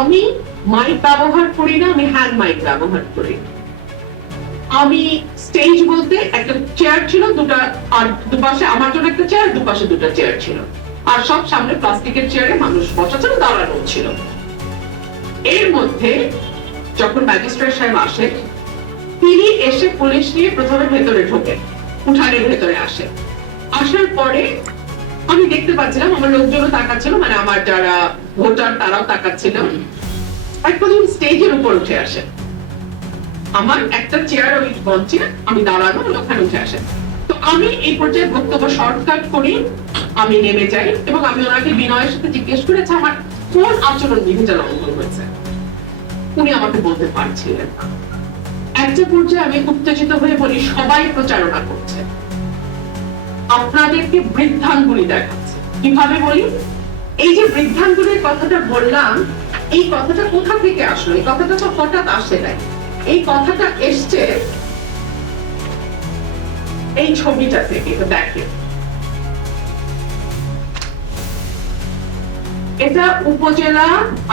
আমি মাইক ব্যবহার করি না, আমি হ্যান্ড মাইক ব্যবহার করি। আমি স্টেজ বলতে একটা চেয়ার ছিল দুটা, আর দুপাশে আমার জন্য একটা চেয়ার, দুপাশে দুটো চেয়ার ছিল, আর সব সামনে প্লাস্টিকের চেয়ারে মানুষ বসা ছিল, দাঁড়ানো ছিল। এর মধ্যে যখন ম্যাজিস্ট্রেট সাহেব আসে, তিনি এসে পুলিশ নিয়ে প্রথমে ভেতরে ঢোকেন, উঠানের ভেতরে আসে। আসার পরে আমি দেখতে পাচ্ছিলাম আমার লোকজনও তাকাচ্ছিল, মানে আমার যারা ভোটার তারাও তাকাচ্ছিল। একদম স্টেজের উপর উঠে আসে, আমার একটা চেয়ার ওই মঞ্চে আমি দাঁড়ানো, ওখানে উঠে আসে। তো আমি এই পর্যায়ে বক্তব্য শর্টকাট করি, আমি নেমে যাই এবং আমি ওনাকে বিনয়ের সাথে জিজ্ঞেস করেছি আমার কোন আচরণ বিধিটা লঙ্ঘন হয়েছে। উনি আমাকে বলতে পারছিলেন না। একটা পর্যায়ে আমি উত্তেজিত হয়ে বলি, সবাই প্রচারণা করছে, আপনাদেরকে বৃদ্ধাঙ্গুলি দেখাচ্ছে। কিভাবে বলি? এই যে বৃদ্ধাঙ্গুলির কথাটা বললাম, এই কথাটা কোথা থেকে আসলো? এই কথাটা তো হঠাৎ আসে নাই। এই কথাটা এসছে এই ছবিটা থেকে। তো দেখেন, এটা উপজেলা,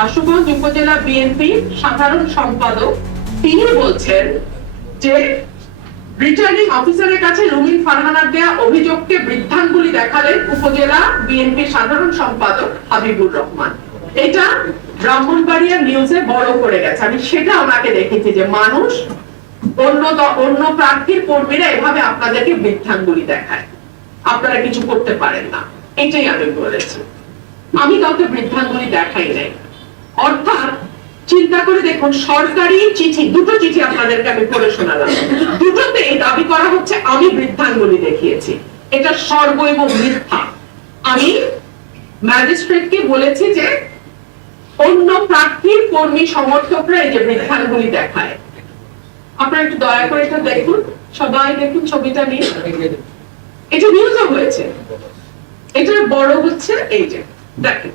আশুগঞ্জ উপজেলা বিএনপি সাধারণ সম্পাদক, তিনি বলছেন যে রিটার্নিং অফিসারের কাছে রুমিন ফারহানার দেয়া অভিযোগকে বৃদ্ধাঙ্গুলি দেখালেন উপজেলা বিএনপি সাধারণ সম্পাদক হাবিবুর রহমান। এটা ব্রাহ্মণবাড়িয়া নিউজে বড় করে গেছে। আমি সেটা ওনাকে দেখেছি যে মানুষ অন্য প্রার্থীর কর্মীরা এভাবে আপনাদেরকে বৃদ্ধাঙ্গুলি দেখায়, আপনারা কিছু করতে পারেন না, এটাই আমি বলেছি। আমি কাউকে বৃদ্ধাঙ্গুলি দেখাই নাই। অর্থাৎ চিন্তা করে দেখুন, সরকারি চিঠি, দুটো চিঠি আপনাদেরকে আমি পড়ে শোনালাম, দুটোতে দাবি করা হচ্ছে আমি বৃদ্ধাঙ্গুলি দেখিয়েছি। এটা সর্ব এবং মিথ্যা। আমি ম্যাজিস্ট্রেটকে বলেছি যে অন্য প্রার্থীর কর্মী সমর্থকরা এই যে বৃদ্ধাঙ্গুলি দেখায়। আপনারা একটু দয়া করে এটা দেখুন, সবাই দেখুন ছবিটা নিয়ে। এটা নিউজও হয়েছে, এটা বড় হচ্ছে, এই যে দেখেন।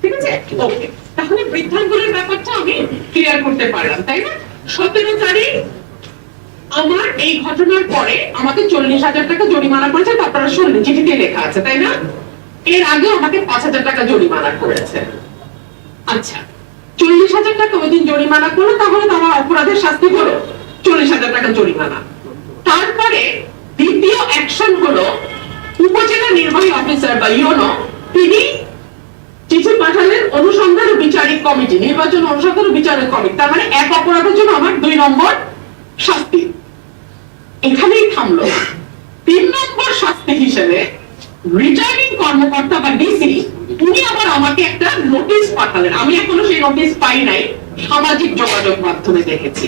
ঠিক আছে, ওকে। তাহলে বৃদ্ধাঙ্গুলির ব্যাপারটা আমি ক্লিয়ার করতে পারলাম, তাই না? 17 তারিখ আমার এই ঘটনার পরে আমাকে 40,000 টাকা জরিমানা করেছে, আপনারা শুনলেন, চিঠিতে লেখা আছে, তাই না? এর আগে আমাকে 5,000 টাকা জরিমানা করেছে। আচ্ছা, 40,000 টাকা ওই দিন জরিমানা করলো, তাহলে তো আমার অপরাধের শাস্তি হলো 40,000 টাকা জরিমানা। তারপরে দ্বিতীয় অ্যাকশন হলো উপজেলা নির্বাহী অফিসার বা ইউনো, তিনি চিঠি পাঠালেন অনুসন্ধান ও বিচারিক কমিটি, নির্বাচন অনুসন্ধান ও বিচারিক কমিটি। তার মানে এক অপরাধের জন্য আমার 2 নম্বর শাস্তি। এখানেই থামলো। 3 নম্বর শাস্তি হিসেবে রিটার্নিং কর্মকর্তা বা ডিসি, উনি আবার আমাকে একটা নোটিশ পাঠালেন। আমি এখনো সেই নোটিশ পাই নাই, সামাজিক যোগাযোগ মাধ্যমে দেখেছি।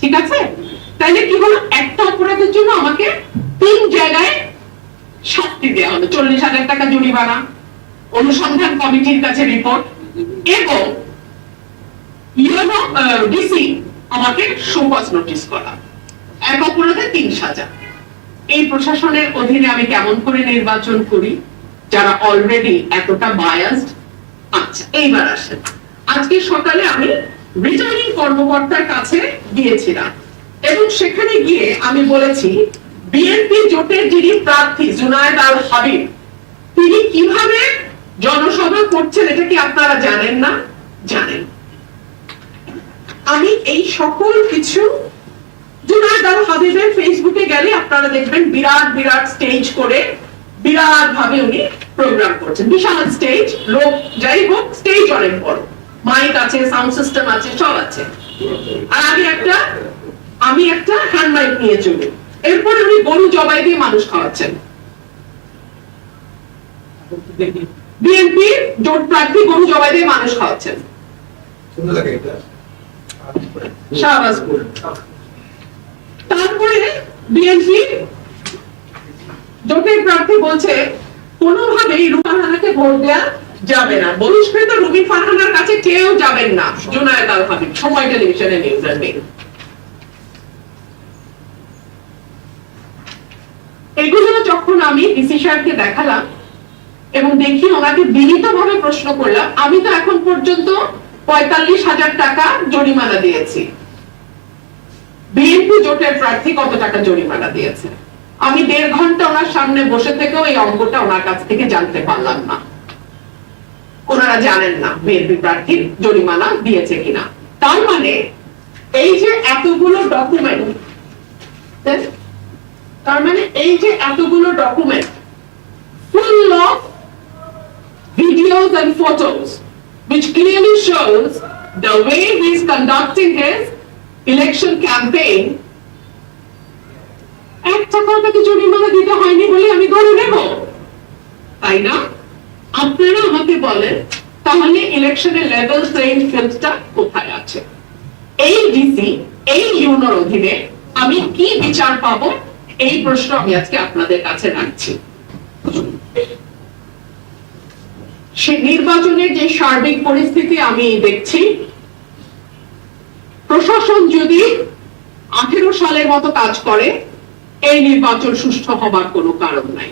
ঠিক আছে, তাইলে কি হলো? একটা অপরাধের জন্য আমাকে 3 জায়গায় শাস্তি দেওয়া হলো, 40,000 টাকা জরিমানা, অনুসন্ধান কমিটির কাছে রিপোর্ট, এবং ইউনো ডিসি আমাকে শোকজ নোটিশ করা। এক অপরাধে 3 সাজা। এই প্রশাসনের অধীনে আমি কেমন করে নির্বাচন করি, যারা অলরেডি এতটা বায়াসড? আচ্ছা, এইবার আসেন। আজকে সকালে আমি রিটার্নিং কর্মকর্তার কাছে গিয়েছিলাম এবং সেখানে গিয়ে আমি বলেছি বিএনপি জোটের যিনি প্রার্থী জুনায়েদ আল হাবিব, তিনি কিভাবে জনসভা করছেন এটা কি আপনারা জানেন না? জানেন। আমি এই সকল কিছু জুনায়েদ আল হাবিবের ফেসবুকে গেলে আপনারা দেখবেন বিরাট বিরাট স্টেজ করে বিরাট ভাবে উনি প্রোগ্রাম করছেন, বিশাল স্টেজ, লোক যাই হোক, স্টেজ অনেক বড়, মাইক আছে, সাউন্ড সিস্টেম আছে, সব আছে। আর আমি একটা হ্যান্ড মাইক নিয়ে চলি। এরপরে উনি গরু জবাই দিয়ে মানুষ খাওয়াচ্ছেন। বিএনপি জোট প্রার্থী গরু জবাই দিয়ে মানুষ খাওয়াচ্ছেন শাহবাজপুর। তারপরে বিএনপি জোটের প্রার্থী বলছে কোনোভাবেই রুমিন ফারহানাকে ভোট দেওয়া যাবে না, বহিষ্কৃত রুমিন ফারহানার কাছে কেউ যাবেন না, জুনায়েদ আল হাবিব। সময় টেলিভিশনে নিউজ আর নেই। এগুলো যখন যখন আমি ডিসি সাহেবকে দেখালাম এবং দেখি ওনাকে বিনীতভাবে প্রশ্ন করলাম, আমি তো এখন পর্যন্ত 45,000 টাকা জরিমানা দিয়েছি, বিএনপি জোটের প্রার্থী কত টাকা জরিমানা দিয়েছে? আমি 1.5 ঘন্টা ওনার সামনে বসে থেকেও এই অঙ্কটা ওনার কাছ থেকে জানতে পারলাম না। ওনারা জানেন না বিএনপি প্রার্থী জরিমানা দিয়েছে কিনা। তার মানে এই যে এতগুলো document, full of videos and photos which clearly shows the way he is conducting his election campaign, এক টাকাও তাকে জরিমানা দিতে হয়নি বলে আমি ধরে নেব, তাই না? আপনারা আমাকে বলেন তাহলে ইলেকশনের লেভেল প্লেইং ফিল্ডটা কোথায় আছে? এই ডিসি, এই ইউনোর অধীনে আমি কি বিচার পাবো? এই প্রশ্ন আমি আজকে আপনাদের কাছে রাখছি। সে নির্বাচনের যে সার্বিক পরিস্থিতি আমি দেখছি, প্রশাসন যদি 18 সালের মতো কাজ করে, এই নির্বাচন সুষ্ঠু হবার কোনো কারণ নাই।